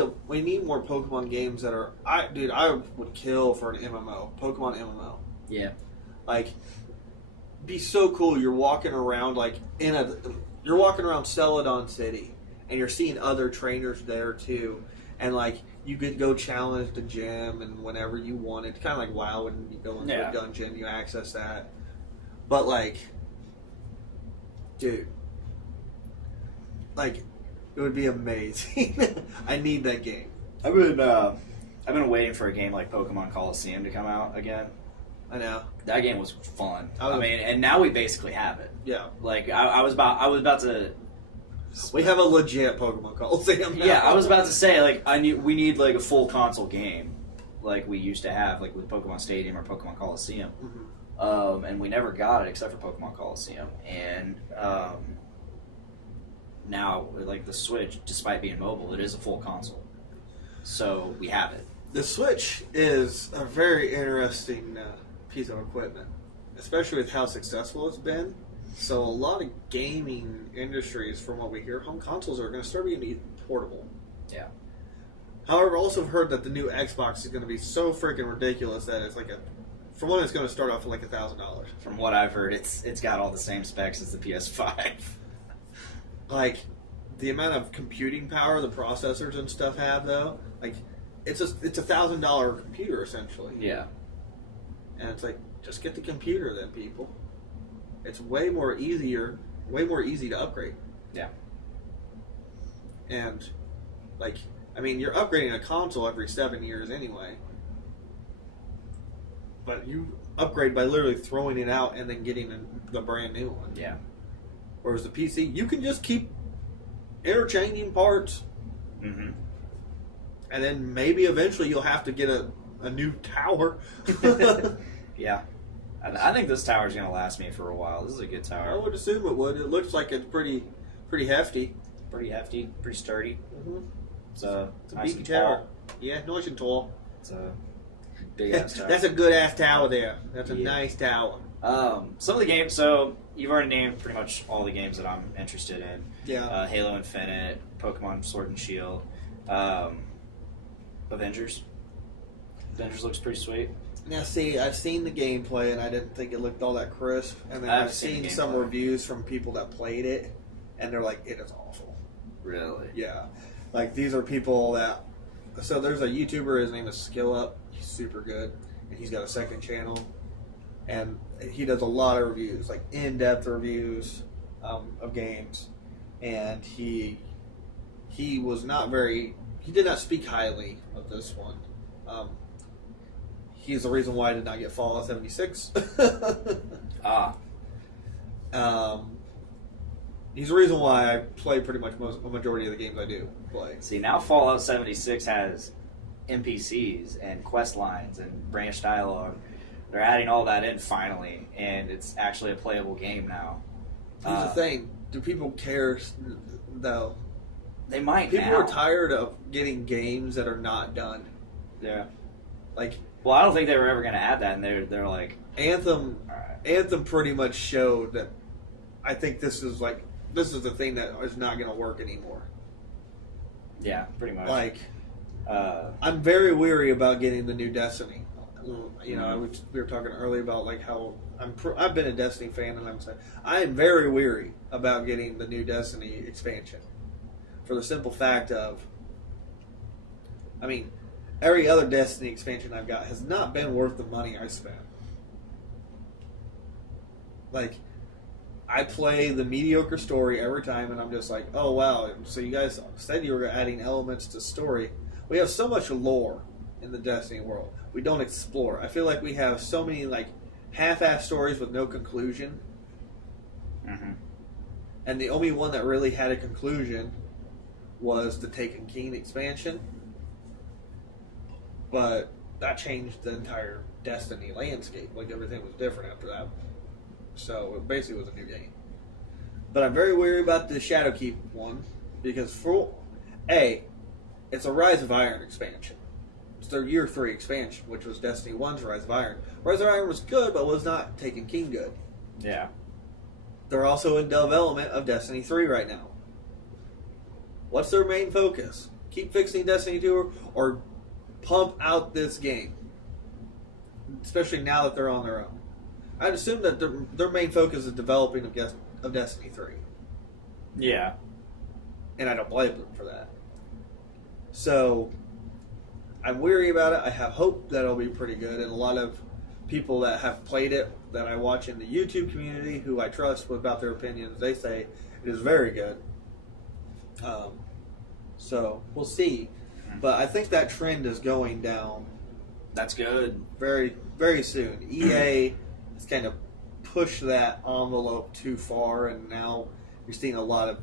more Pokemon games that are. I would kill for an MMO, Pokemon MMO. Yeah. Like, be so cool. You're walking around you're walking around Celadon City, and you're seeing other trainers there too, and like you could go challenge the gym and whenever you wanted. Kind of like WoW when you go into a dungeon, you access that. But like, dude, like, it would be amazing. I need that game. I've been waiting for a game like Pokemon Coliseum to come out again. I know. That game was fun. I mean, and now we basically have it. Yeah. Like I was about to. We have a legit Pokemon Coliseum now. Yeah, I was about to say like we need like a full console game, like we used to have, like with Pokemon Stadium or Pokemon Coliseum, and we never got it except for Pokemon Coliseum. And now, like the Switch, despite being mobile, it is a full console, so we have it. The Switch is a very interesting piece of equipment, especially with how successful it's been. So a lot of gaming industries, from what we hear, home consoles are going to start being portable. Yeah. However, I also heard that the new Xbox is going to be so freaking ridiculous that it's like for one, it's going to start off at like $1,000. From what I've heard, it's got all the same specs as the PS5. Like, the amount of computing power the processors and stuff have, though, like, it's $1,000 computer essentially. Yeah. And it's like, just get the computer then, people. It's way more easy to upgrade. Yeah. And, like, I mean, you're upgrading a console every 7 years anyway. But you upgrade by literally throwing it out and then getting the brand new one. Yeah. Whereas the PC, you can just keep interchanging parts. Mm-hmm. And then maybe eventually you'll have to get a new tower. Yeah. I think this tower's going to last me for a while. This is a good I tower. would assume it would. It looks like it's pretty hefty. Pretty hefty, pretty sturdy. Mm-hmm. It's a nice beefy and tower. tall. Yeah, nice and tall. It's a big ass tower. That's a good ass tower there. That's a Yeah. nice tower. Some of the games, so you've already named pretty much all the games that I'm interested in. Yeah. Halo Infinite, Pokemon Sword and Shield, Avengers. Avengers looks pretty sweet. Now, see, I've seen the gameplay, and I didn't think it looked all that crisp. And then I've I've seen seen some gameplay. reviews from people that played it, and they're like, it is awful. Really? Yeah. Like, these are people that... So there's a YouTuber, his name is SkillUp. He's super good, and he's got a second channel. And he does a lot of reviews, like in-depth reviews of games. And he was not very... He did not speak highly of this one. He's the reason why I did not get Fallout 76. Ah. He's the reason why I play pretty much a majority of the games I do play. See, now Fallout 76 has NPCs and quest lines and branch dialogue. They're adding all that in finally, and it's actually a playable game now. Here's the thing. Do people care, though? They might People now. are tired of getting games that are not done. Yeah. Like, Well, I don't think they were ever going to add that, and they're like, Anthem all right. Anthem pretty much showed that I think this is the thing that is not going to work anymore. Yeah, pretty much. Like, Uh, I'm very weary about getting the new Destiny. You know, Mhm. we were talking earlier about like how I've been a Destiny fan, and I'm saying I am very weary about getting the new Destiny expansion for the simple fact of, I mean, every other Destiny expansion I've got has not been worth the money I spent. Like, I play the mediocre story every time, and I'm just like, oh wow, so you guys said you were adding elements to story. We have so much lore in the Destiny world. We don't explore. I feel like we have so many like half-assed stories with no conclusion. mhm. And the only one that really had a conclusion was the Taken King expansion. But that changed the entire Destiny landscape. Like, everything was different after that. So it basically was a new game. But I'm very weary about the Shadowkeep one, because it's a Rise of Iron expansion. It's their Year 3 expansion, which was Destiny 1's Rise of Iron. Rise of Iron was good, but was not Taken King good. Yeah. They're also in development of Destiny 3 right now. What's their main focus? Keep fixing Destiny 2 or pump out this game? Especially now that they're on their own. I'd assume that their main focus is developing of Destiny 3. Yeah. And I don't blame them for that. So, I'm weary about it. I have hope that it'll be pretty good. And a lot of people that have played it, that I watch in the YouTube community, who I trust about their opinions, they say it is very good. So, we'll see. But I think that trend is going down That's good. very, very soon. EA has kind of pushed that envelope too far, and now you're seeing a lot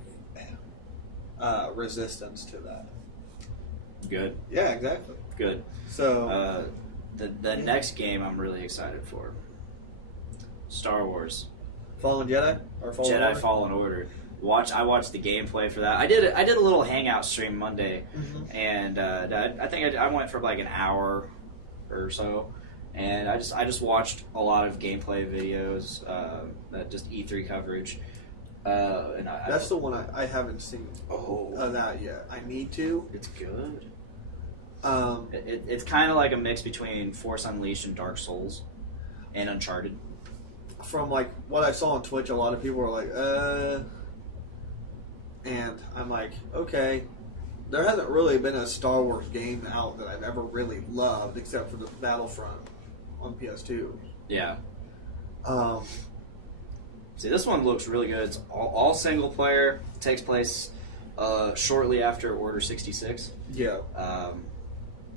of resistance to that. Good. Yeah, exactly. Good. So, The next game I'm really excited for. Star Wars. Fallen Jedi or Fallen Jedi Order? Fallen Order. I watched the gameplay for that. I did a little hangout stream Monday, Mhm. and I think I went for like an hour or so, and I just watched a lot of gameplay videos, just E3 coverage, and That's the one I haven't seen oh, that yet. I need to. it's good. Um, It's kind of like a mix between Force Unleashed and Dark Souls, and Uncharted. from like what I saw on Twitch, a lot of people were like, and I'm like, okay. There hasn't really been a Star Wars game out that I've ever really loved, except for the Battlefront on PS2. Yeah. Um, See, this one looks really good. It's all single player. It takes place shortly after Order 66. Yeah.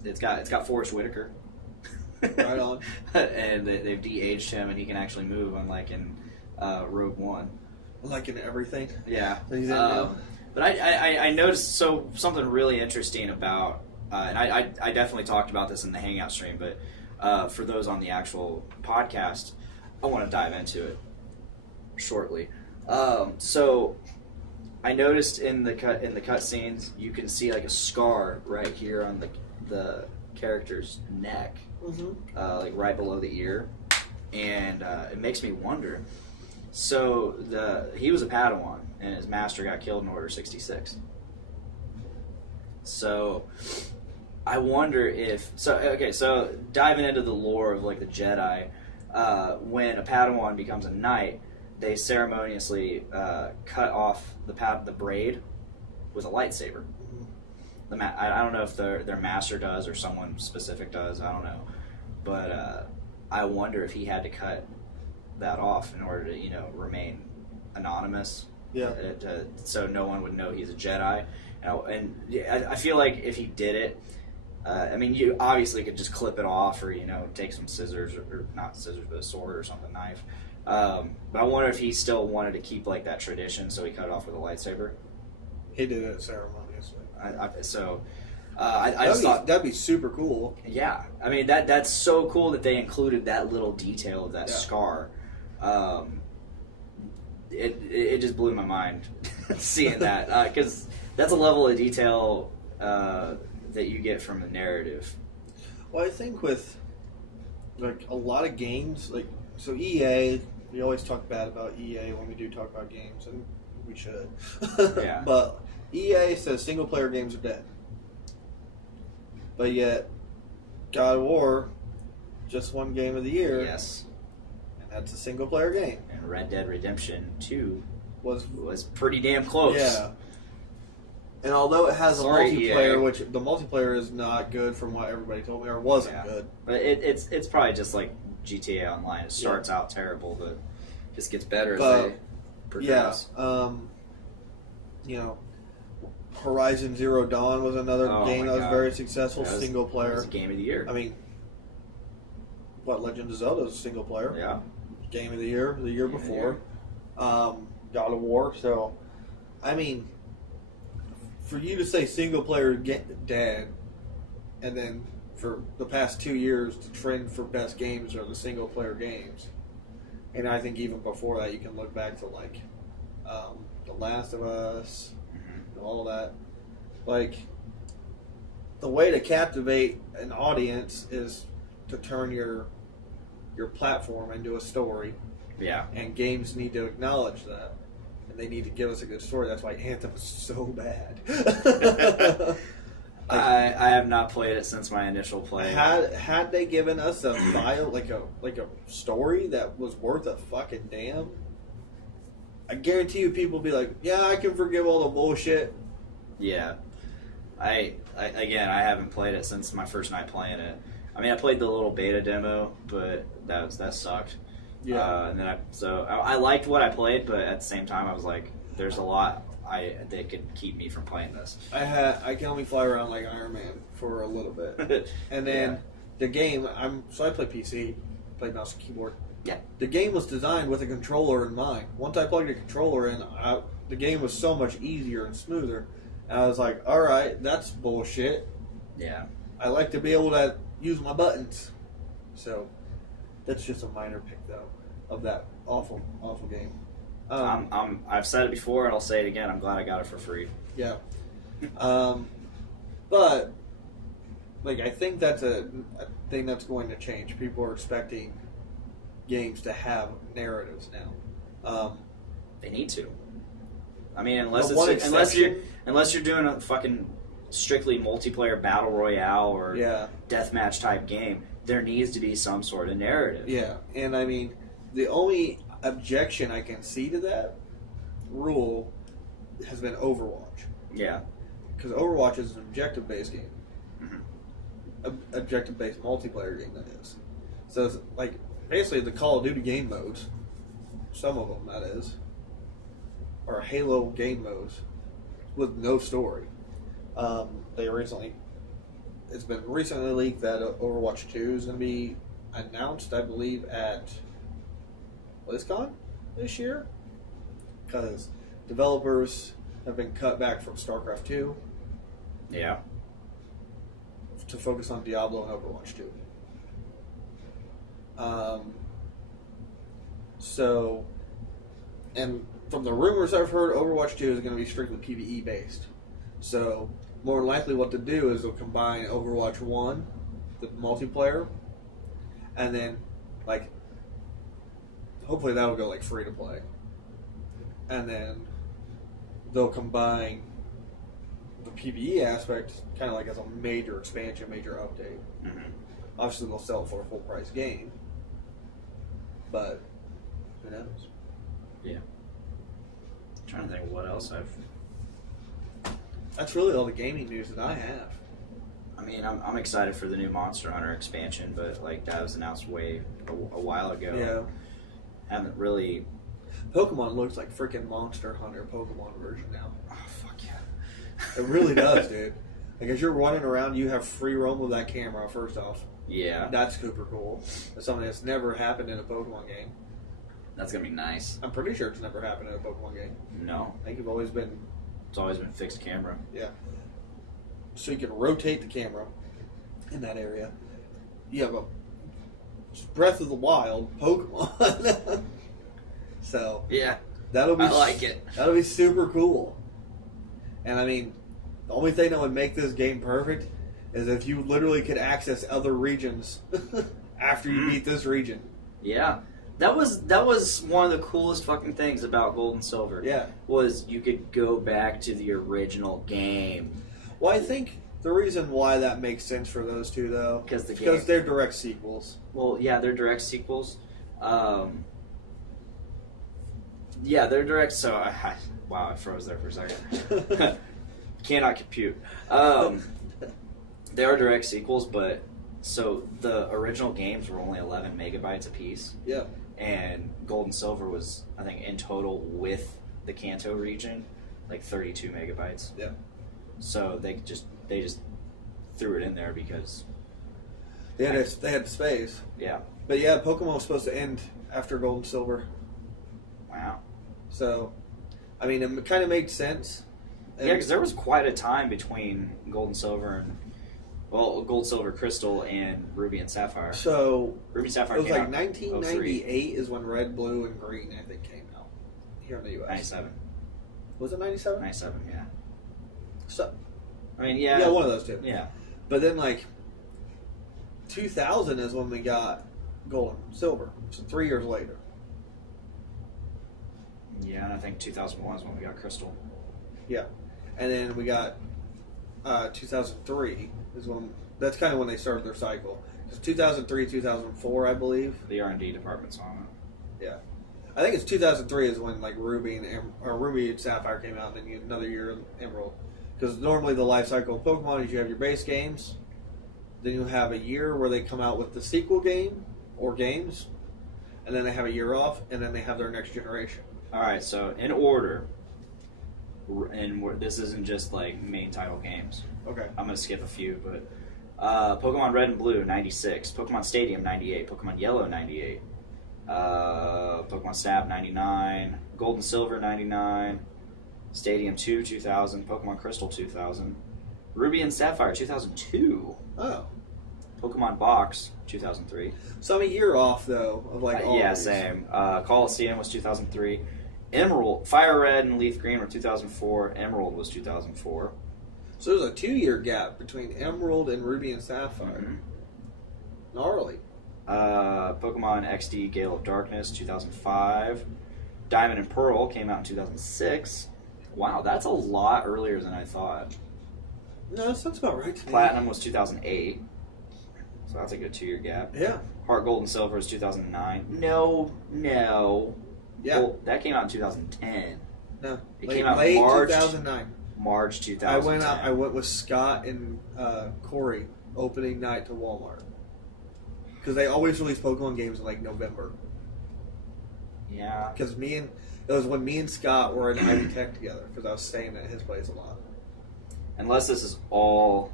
It's got Forrest Whitaker. Right on. And they've de-aged him, and he can actually move, unlike in Rogue One. Like in everything. Yeah. That he's in now. But I noticed something really interesting about, and I definitely talked about this in the Hangout stream, but for those on the actual podcast, I want to dive into it shortly. So I noticed in the cut scenes, you can see like a scar right here on the character's neck, like right below the ear, and it makes me wonder. So he was a Padawan, and his master got killed in Order 66. So I wonder if so diving into the lore of like the Jedi, when a Padawan becomes a knight, they ceremoniously cut off the braid with a lightsaber. I don't know if their master does or someone specific does. I don't know, but I wonder if he had to cut that off in order to remain anonymous. Yeah. So no one would know he's a Jedi. And I feel like if he did it, I mean, you obviously could just clip it off, or take some scissors, or not scissors, but a sword or something, knife. But I wonder if he still wanted to keep like that tradition, so he cut it off with a lightsaber. He did it ceremoniously. I just thought that'd be super cool. Yeah, I mean that's so cool that they included that little detail of that scar. It just blew my mind seeing that, because that's a level of detail that you get from the narrative. Well, I think with like a lot of games, like so EA, we always talk bad about EA when we do talk about games, and we should. Yeah. But EA says single player games are dead. But yet, God of War just won Game of the Year. Yes. And that's a single player game. And Red Dead Redemption 2 Was pretty damn close. Yeah. And although it has Sorry, a multiplayer, EA. which the multiplayer is not good from what everybody told me, or wasn't Yeah. good. But it's probably just like GTA Online. It starts out terrible, but just gets better as they progress. Horizon Zero Dawn was another Oh game my that was God. very successful, That was- single It player. was Game of the Year. I mean, Legend of Zelda is single player. Yeah. Game of the year Game of the before. God of War. So, I mean, for you to say single player dead, and then for the past 2 years, the trend for best games are the single player games. And I think even before that, you can look back to like The Last of Us, and all that. Like, the way to captivate an audience is to turn your platform into a story. Yeah. And games need to acknowledge that. And they need to give us a good story. That's why Anthem is so bad. I have not played it since my initial play. Had they given us a like a story that was worth a fucking damn, I guarantee you people would be like, yeah, I can forgive all the bullshit. Yeah. I haven't played it since my first night playing it. I mean, I played the little beta demo, but that sucked. Yeah. And then I liked what I played, but at the same time, I was like, there's a lot that could keep me from playing this. I can only fly around like Iron Man for a little bit, and then the game. I play PC, play mouse and keyboard. Yeah. The game was designed with a controller in mind. Once I plugged a controller in, the game was so much easier and smoother. And I was like, all right, that's bullshit. Yeah. I like to be able to use my buttons. So that's just a minor pick, though, of that awful, awful game. I've said it before, and I'll say it again. I'm glad I got it for free. Yeah. But, like, I think that's a thing that's going to change. People are expecting games to have narratives now. They need to. I mean, unless you're doing a fucking strictly multiplayer battle royale or deathmatch type game, there needs to be some sort of narrative. Yeah, and I mean, the only objection I can see to that rule has been Overwatch. Yeah. Because Overwatch is an objective-based game. Objective-based multiplayer game, that is. So it's like, basically the Call of Duty game modes, some of them, that is, are Halo game modes. with no story. It's been recently leaked that Overwatch 2 is going to be announced, I believe, at BlizzCon this year, because developers have been cut back from StarCraft 2 Yeah. to focus on Diablo and Overwatch 2. And from the rumors I've heard, Overwatch 2 is going to be strictly PvE based. So, more than likely what they'll do is they'll combine Overwatch 1, the multiplayer, and then, like, hopefully that'll go, like, free to play. And then they'll combine the PvE aspect kind of like as a major expansion, major update. Mm-hmm. Obviously, they'll sell it for a full price game, but who knows? Yeah. I'm trying to think what else I've. That's really all the gaming news that I have. I mean, I'm excited for the new Monster Hunter expansion, but like that was announced a while ago. Yeah, Haven't really. Pokemon looks like freaking Monster Hunter Pokemon version now. Oh fuck yeah! It really does, dude. Like as you're running around, you have free roam with that camera. First off, Yeah, that's super cool. That's something that's never happened in a Pokemon game. that's gonna be nice. I'm pretty sure it's never happened in a Pokemon game. No, I think you've always been, it's always been fixed camera. yeah. So you can rotate the camera in that area. You have a Breath of the Wild Pokemon. So Yeah, that'll be I like it. That'll be super cool. And I mean, the only thing that would make this game perfect is if you literally could access other regions after you beat this region. Yeah. That was one of the coolest fucking things about Gold and Silver. Yeah. Was you could go back to the original game. Well, I think the reason why that makes sense for those two, though, Because they're direct sequels. Well, yeah, they're direct sequels. Yeah, they're direct. So, wow, I froze there for a second. Cannot compute. They are direct sequels, but so the original games were only 11 megabytes apiece, Yeah. and Gold and Silver was, I think, in total with the Kanto region, like 32 megabytes. Yeah. So they just threw it in there because They had space. yeah, But yeah, Pokemon was supposed to end after Gold and Silver. wow. So, I mean, it kind of made sense. And Yeah, because there was quite a time between Gold and Silver and, well, Gold, Silver, Crystal, and Ruby and Sapphire. So, Ruby and Sapphire it was came like out 1998 is when Red, Blue, and Green, I think, came out here in the U.S. 97. Was it 97? 97, yeah. So, I mean, yeah. yeah, one of those two. Yeah. But then, like, 2000 is when we got Gold and Silver. So 3 years later. Yeah, and I think 2001 is when we got Crystal. Yeah. And then we got 2003 is when, that's kind of when they started their cycle. It's 2003, 2004, I believe. The R&D department's on it. Yeah. I think it's 2003 is when, like, Ruby and Sapphire came out, and then another year in Emerald. Because normally the life cycle of Pokemon is you have your base games, then you have a year where they come out with the sequel game or games, and then they have a year off, and then they have their next generation. All right, so in order, and this isn't just like main title games. Okay. I'm gonna skip a few, but Pokemon Red and Blue 96, Pokemon Stadium 98, Pokemon Yellow 98, Pokemon Snap 99, Gold and Silver 99, Stadium 2 2000, Pokemon Crystal 2000, Ruby and Sapphire 2002, Oh. Pokemon Box 2003. So I'm a year off, though, of, like, all Yeah, these. same. Coliseum was 2003. Emerald, Fire Red and Leaf Green were 2004. Emerald was 2004. So there's a 2-year gap between Emerald and Ruby and Sapphire. Mhm. Gnarly. Pokemon XD Gale of Darkness 2005. Diamond and Pearl came out in 2006. Wow, that's a lot earlier than I thought. No, that sounds about right to me. Platinum was 2008. So that's a good 2-year gap. Yeah. Heart Gold and Silver was 2009. No. Yeah. Well, that came out in 2010. No. It late, came out late March 2009. March 2010. I went with Scott and Corey opening night to Walmart. Because they always release Pokemon games in, like, November. Yeah. Because it It was when me and Scott were in Ivy Tech together because I was staying at his place a lot. Unless this is all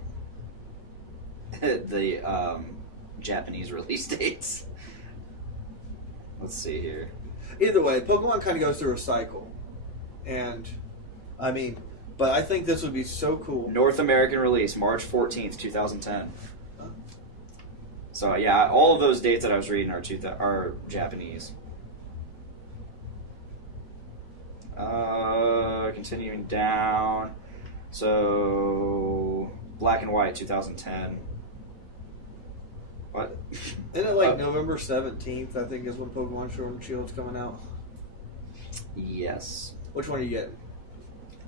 the Japanese release dates. Let's see here. Either way, Pokemon kind of goes through a cycle. And, I mean, but I think this would be so cool. North American release, March 14th, 2010. So, yeah, all of those dates that I was reading are Japanese. Continuing down. So, Black and White, 2010. What? Isn't it like November 17th, I think, is when Pokemon Sword and Shield's coming out? Yes. Which one are you getting?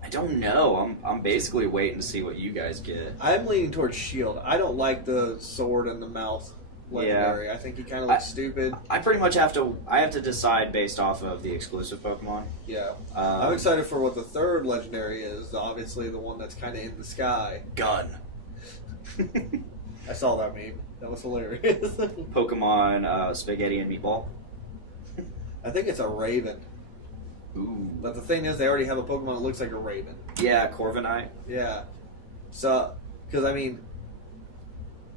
I don't know. I'm basically waiting to see what you guys get. I'm leaning towards Shield. I don't like the sword in the mouth legendary. Yeah. I think he kind of looks stupid. I pretty much have to decide based off of the exclusive Pokemon. Yeah. I'm excited for what the third legendary is. Obviously, the one that's kind of in the sky. Gun. I saw that meme. That was hilarious. Pokemon Spaghetti and Meatball. I think it's a Raven. Ooh. But the thing is, they already have a Pokemon that looks like a Raven. Yeah, Corviknight. Yeah. So, because I mean,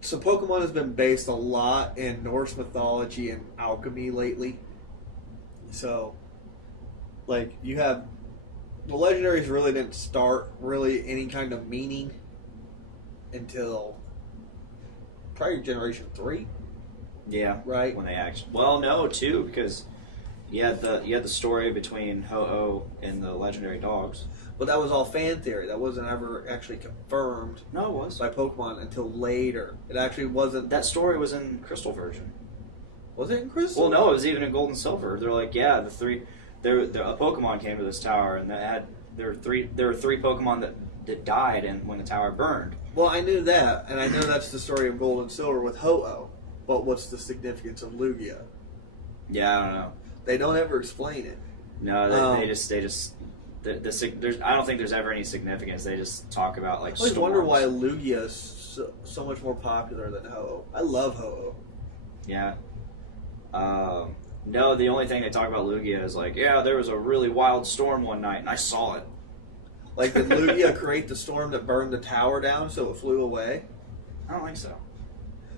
so Pokemon has been based a lot in Norse mythology and alchemy lately. So, like, you have the legendaries really didn't start really any kind of meaning until probably Generation 3. Yeah. Right. When they actually, well, no, 2, because you had the story between Ho-Oh and the legendary dogs. But that was all fan theory. That wasn't ever actually confirmed No, it was. by Pokemon until later. It actually wasn't. That story was in Crystal version. Was it in Crystal? Well, no, it was even in Gold and Silver. They're like, yeah, a Pokemon came to this tower, and there were three Pokemon that died when the tower burned. Well, I knew that, and I know that's the story of Gold and Silver with Ho-Oh. But what's the significance of Lugia? Yeah, I don't know. They don't ever explain it. No, they just I don't think there's ever any significance. They just talk about like. I always storms. wonder why Lugia is so much more popular than Ho-Oh. I love Ho-Oh. Yeah. No, the only thing they talk about Lugia is like, yeah, there was a really wild storm one night, and I saw it. Like, did Lugia create the storm that burned the tower down so it flew away? I don't think so.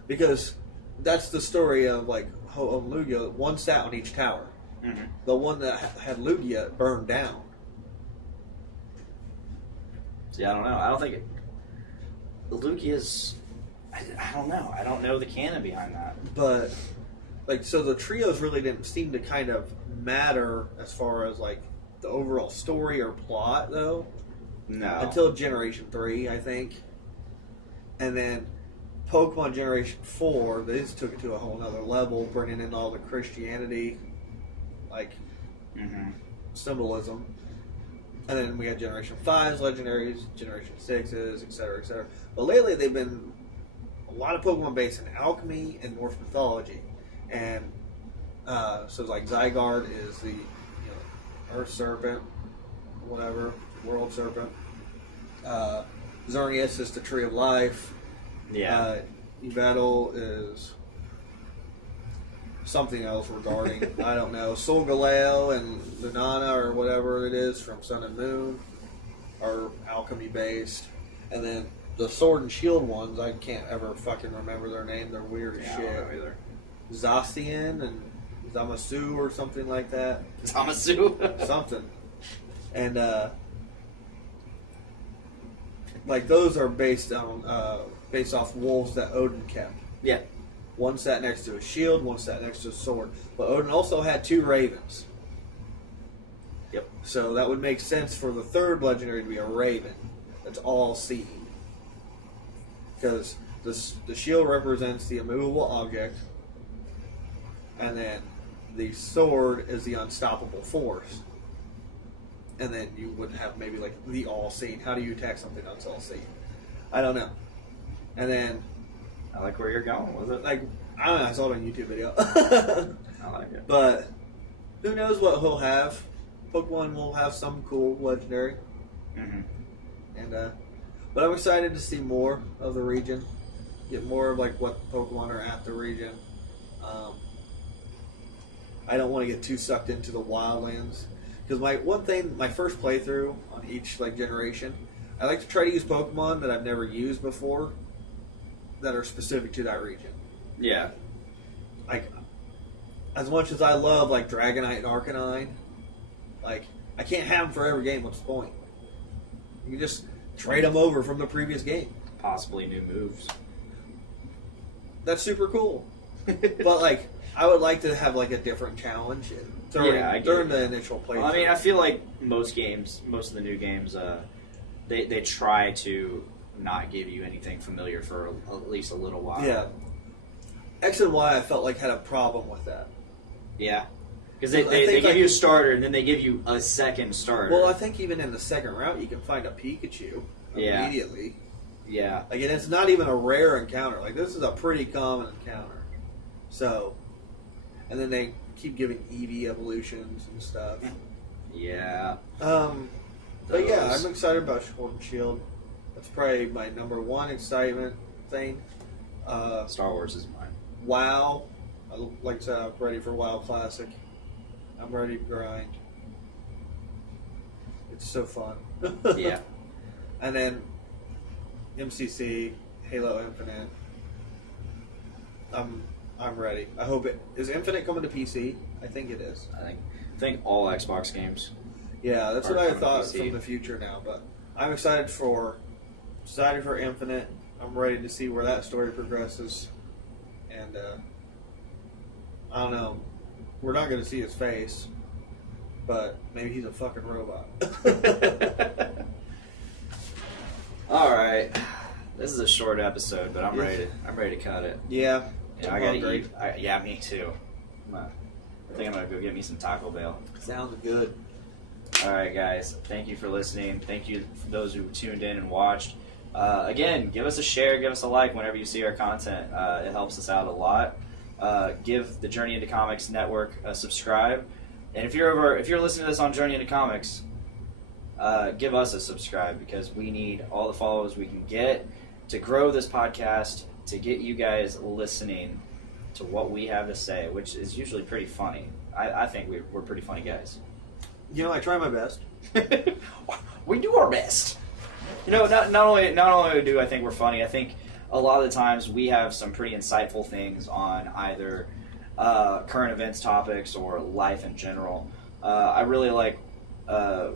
Because that's the story of, like, Ho-Oh and Lugia. One sat on each tower. Mm-hmm. The one that had Lugia burned down. See, I don't know. I don't think Lugia's. I don't know. I don't know the canon behind that. But, like, so the trios really didn't seem to kind of matter as far as, like, the overall story or plot, though. No. Until Generation 3, I think. And then Pokemon Generation 4, they just took it to a whole nother level, bringing in all the Christianity, like, symbolism. And then we had Generation 5's Legendaries, Generation 6's, etc., etc. But lately they've been a lot of Pokemon based in alchemy and Norse mythology. And so like Zygarde is the Earth Serpent, whatever, World Serpent. Xerneas is the Tree of Life. Yeah. Yveltal is something else regarding, I don't know, Solgaleo and Lunana or whatever it is from Sun and Moon are alchemy based. And then the Sword and Shield ones, I can't ever fucking remember their name. They're weird as I shit. don't know either. Zacian and Zamasu or something like that. Zamasu? Something. And like those are based off wolves that Odin kept. Yeah. One sat next to a shield, one sat next to a sword. But Odin also had 2 ravens. Yep. So that would make sense for the third legendary to be a raven. That's all seeing. Because the shield represents the immovable object, and then the sword is the unstoppable force. And then you would have maybe like the all-seeing. How do you attack something that's all-seeing? I don't know. And then I like where you're going with it. like I don't know, I saw it on a YouTube video. I like it. But who knows what he'll have? Pokemon will have some cool legendary. Mm-hmm. And but I'm excited to see more of the region. Get more of like what Pokemon are at the region. I don't want to get too sucked into the wildlands. Because my first playthrough on each like generation, I like to try to use Pokemon that I've never used before, that are specific to that region. Yeah. Like, as much as I love like Dragonite and Arcanine, like I can't have them for every game. What's the point? You just trade them over from the previous game. Possibly new moves. That's super cool. But like, I would like to have like a different challenge during the initial playthrough. Well, I mean, I feel like most of the new games, they try to not give you anything familiar for at least a little while. Yeah. X and Y, I felt like had a problem with that. Yeah. Because they give you a starter and then they give you a second starter. Well, I think even in the second route, you can find a Pikachu immediately. Yeah. Like, and it's not even a rare encounter. Like, this is a pretty common encounter. So, and then they keep giving Eevee evolutions and stuff. Yeah. But yeah, I'm excited about Sword and Shield. That's probably my number one excitement thing. Star Wars is mine. WoW. Like I said, I'm ready for WoW Classic. I'm ready to grind. It's so fun. Yeah. And then MCC, Halo Infinite. I'm ready. I hope it is. Infinite coming to PC? I think it is. I think all Xbox games. Yeah, that's Are what I coming to thought PC. from the future now. But I'm excited for Infinite. I'm ready to see where that story progresses. And I don't know. We're not going to see his face, but maybe he's a fucking robot. All right. This is a short episode, but I'm ready to cut it. Yeah. Yeah, I gotta eat. Yeah, me too. I think I'm gonna go get me some Taco Bell. Sounds good. All right, guys. Thank you for listening. Thank you for those who tuned in and watched. Again, give us a share, give us a like whenever you see our content. It helps us out a lot. Give the Journey into Comics Network a subscribe, and if you're listening to this on Journey into Comics, give us a subscribe because we need all the followers we can get to grow this podcast, to get you guys listening to what we have to say, which is usually pretty funny. I think we're pretty funny guys. You know, I try my best. We do our best. You know, not only do I think we're funny, I think a lot of the times we have some pretty insightful things on either current events topics or life in general. I really like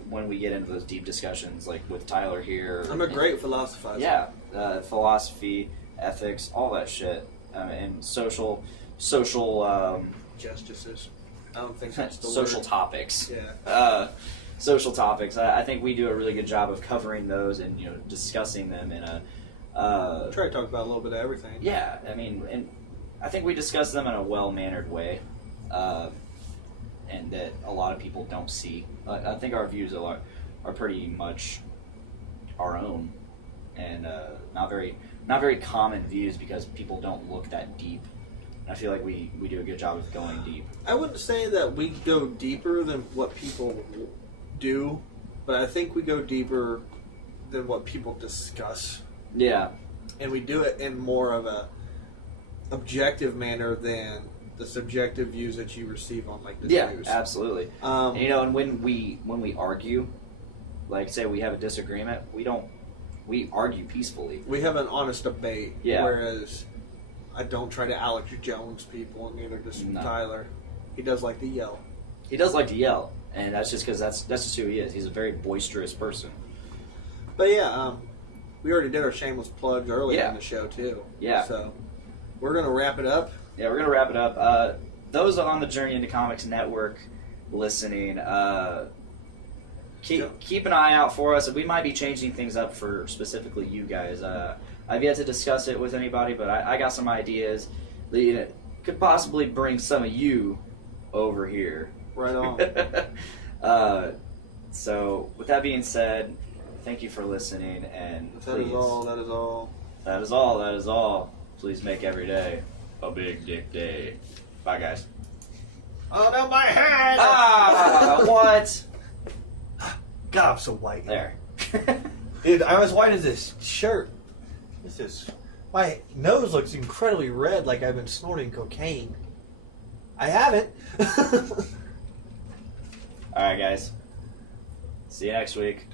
when we get into those deep discussions, like with Tyler here. I'm a great philosophizer. Yeah, philosophy, ethics, all that shit, and social Justices. I don't think that's the social word. topics. Yeah. Social topics. I think we do a really good job of covering those and discussing them in a. Try to talk about a little bit of everything. Yeah, I mean, and I think we discuss them in a well-mannered way, and that a lot of people don't see. I think our views are pretty much our own, and not very common views because people don't look that deep. And I feel like we do a good job of going deep. I wouldn't say that we go deeper than what people do, but I think we go deeper than what people discuss. Yeah. And we do it in more of a objective manner than the subjective views that you receive on like the news. Yeah, absolutely. And, and when we argue, like say we have a disagreement, we argue peacefully. We have an honest debate. Yeah. Whereas I don't try to Alex Jones people, and neither does Tyler. He does like to yell. He does like to yell, and that's just because that's just who he is. He's a very boisterous person. But yeah, we already did our shameless plug earlier in the show too. Yeah. So we're gonna wrap it up. Yeah, we're gonna wrap it up. Those on the Journey into Comics Network listening, keep an eye out for us. We might be changing things up for specifically you guys. I've yet to discuss it with anybody, but I got some ideas that could possibly bring some of you over here. Right on. So, with that being said, thank you for listening, and That is all. That is all. Please make every day a big dick day. Bye, guys. Oh no, my hand! What? God, I'm so white. There. Dude, I'm as white as this shirt. My nose looks incredibly red, like I've been snorting cocaine. I haven't. All right, guys. See you next week.